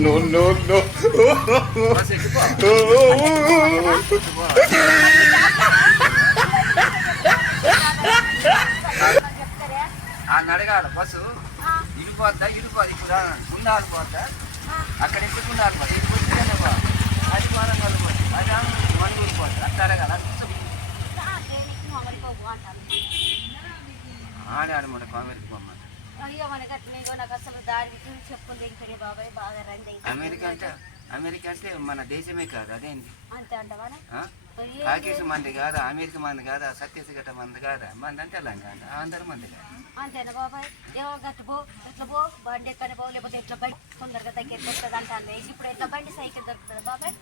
no, no, no. అడగాల bus ఇరిపోద్దా ఇరిపోదు ఇప్పుడు గుండాలు పోద్దా అక్కడి నుంచి గుండాలు పోద్ది ఇది వచ్చిందే అధిమానం కలుగుతుంది అది మండూరు పోద్ది అట్లా అడగాల ఆడాడమాట కాంగ్రెస్ బొమ్మ అమెరికా అంటే మన దేశమే కాదు అదేంటి కాకేసి మంది కాదా అమెరికా మంది కాదా సత్యసిగట్ట మంది కాదా మంది అంటే తెలంగాణ అందరి మంది కాదు అంతేనా బాబాయ్ ఏవో గట్టు పో ఎట్లా పో బండి ఎక్కడ పో లేకపోతే ఎట్లా బండి తొందరగా దగ్గరికి వస్తుంది అంటాను ఇప్పుడు ఎట్లా బండి సైకిల్ దొరుకుతుంది బాబాయ్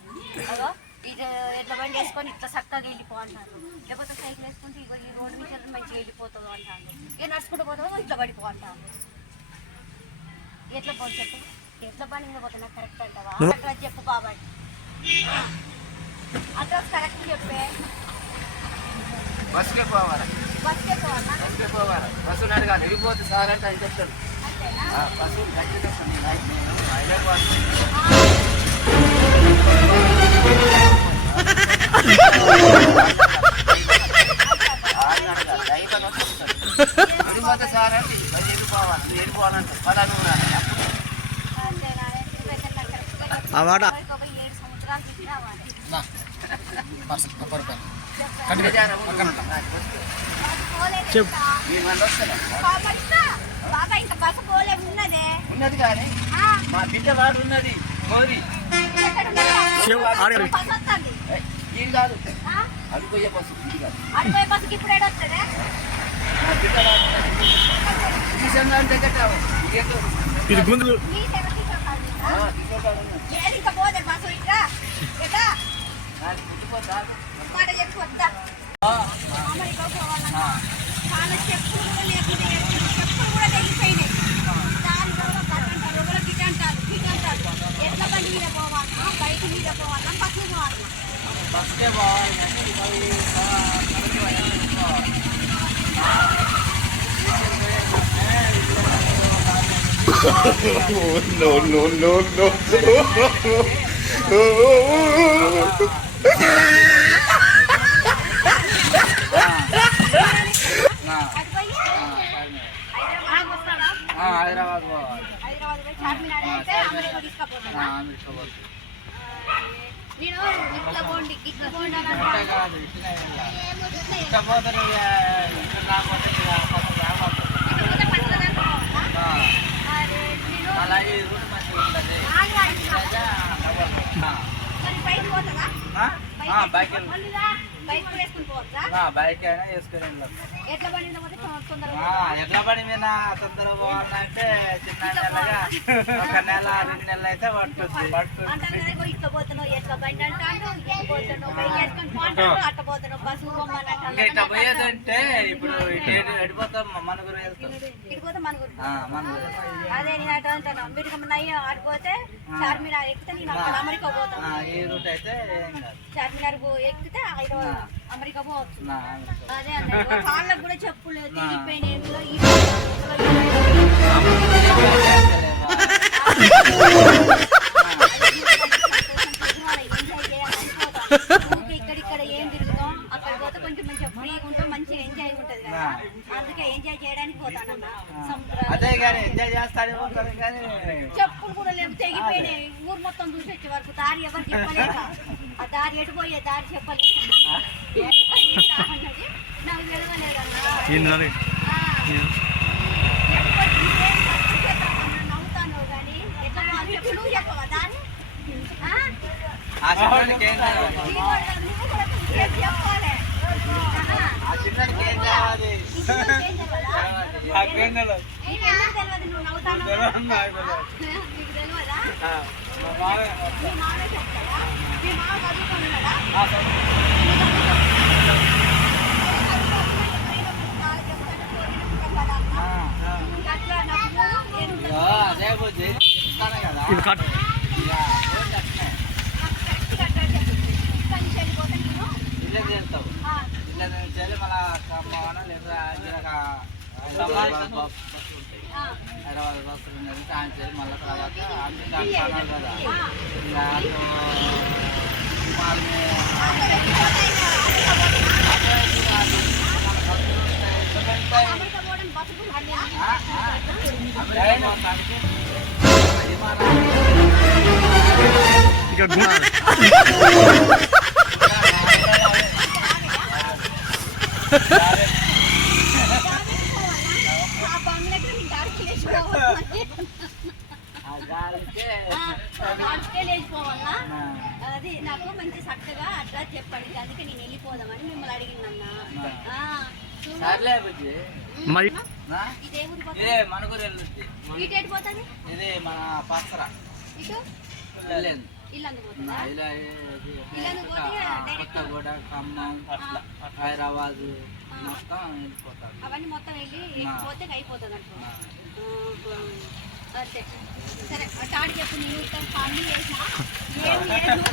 అదో ఇది ఎట్లా బండి వేసుకొని ఇట్లా చక్కగా వెళ్ళిపో అంటాను లేకపోతే సైకిల్ వేసుకుంటే ఇగో ఈ రోడ్డు మీద మంచిగా వెళ్ళిపోతుంది అంటాను ఇక నడుచుకుంటూ పోతావు ఇట్లా పడిపో అంటాను ఎట్లా పోను చెప్పు ఎట్లా బండి మీద పోతే నాకు కరెక్ట్ అంటావా అడ్రస్ చెప్పు బాబాయ్ అడ్రస్ కరెక్ట్ చెప్పే బస్కే పోవాలి బస్కే పోవాలా బస్కే పోవాలి బస్సు అడగాలి వెళ్ళిపోతే సార్ అంటే ఆయన చెప్తాడు బస్సు ఖచ్చితంగా నేను హైదరాబాద్ వెళ్ళిపోతే సార్ అంటే వెళ్ళిపోవాలి నువ్వు వెళ్ళిపోవాలంటే పలాను ఉన్నది కానీ మా బిడ్డ వాడు ఉన్నది కోరి ఏం కాదు అడిపోయే బస్సు ఇది కాదు ఇప్పుడు ఇది గుందులు ఇంకా పోదే బస్సు ఇంకా మాట చెప్పి వద్దా చాలా చెప్పులు లేకుండా చెప్పులు కూడా తెగిపోయినాయి దాని తర్వాత గిట్ అంటారు ఎట్లా బండి మీద పోవాలా బైక్ మీద పోవాలా బస్సు పోవాలా బస్కే పోవాలి no, no, no, no. Hyderabad Charminar అయితే అమెరికా తీసుకుపోతాను నేను ఇట్లా పోండి ఇట్లా పోండి అలాగే బైక్ బైక్ అయినా వేసుకుని ఎట్లా బండి ఎట్లా పడి మీద తొందరగా పోవాలంటే చిన్న నెలగా ఒక నెల 2 నెలలు అయితే పట్టుద్ది ఇట్లా పోతున్నావు ఎట్లా బండి అంటాను అట్ట పోతున్నావు బస్సు ఇంకా ఇట్లా పోయేదంటే ఇప్పుడు ఎడిపోతాం మనగురు వెళ్తాం ఇడిపోతే మనగురు అదే నేను అట్లా అంటాను అమెరికా నయ్య ఆడిపోతే చార్మినార్ ఎక్కితే నేను అక్కడ అమెరికా పోతాను ఈ రూట్ అయితే ఏం కాదు చార్మినార్ ఎక్కితే అమెరికా పోవచ్చు అదే అన్నాడు కాళ్ళకు కూడా చెప్పులు తిరిగిపోయినాయి ఇక్కడిక్కడ ఏం తిరుగుతాం అక్కడ పోతే కొంచెం మంచిగా ఫ్రీగా ఉంటాం మంచిగా ఎంజాయ్ ఉంటుంది కదా అందుకే ఎంజాయ్ చేయడానికి పోతానన్నా చెప్పులు కూడా లేవు తెగిపోయినాయి ఊరు మొత్తం చూసి వచ్చే వరకు దారి ఎవరు చెప్పలేక ఆ దారి ఎటుపోయే దారి చెప్పలేదు అన్నది నాకు తెలియలేదన్నా నవ్వుతాను కానీ ఎట్లా చెప్పు నువ్వు చెప్పవా దారి చెప్పాలి నువ్వు నవ్వుతాను నీకు తెలియదా మీ మామ చెప్తారా మీ మామ చదువుకున్నాడా మళ్ళీ వస్తున్నది కాంచేది మళ్ళీ తర్వాత అన్ని కాంచాలి కదా ఇంకా లేచిపోవాలా అది నాకు మంచి చక్కగా అట్లా చెప్పండి అందుకే నేను వెళ్ళిపోదామని మిమ్మల్ని అడిగిందన్నా ఇదే ఊరి ఇదే మనకూరు వెళ్ళుద్ది ఇటు ఎటు పోతుంది ఇదే మన పాసరా ఇటు వెళ్ళేది ఇల్లందు పోతుందా కొత్తగూడ ఖమ్మం హైదరాబాద్ మొత్తం వెళ్ళిపోతారు అవన్నీ మొత్తం వెళ్ళి పోతే అయిపోతుంది అంటున్నా అంతే సరే టాడి చెప్పు నేను పని చేసిన ఏం లేదు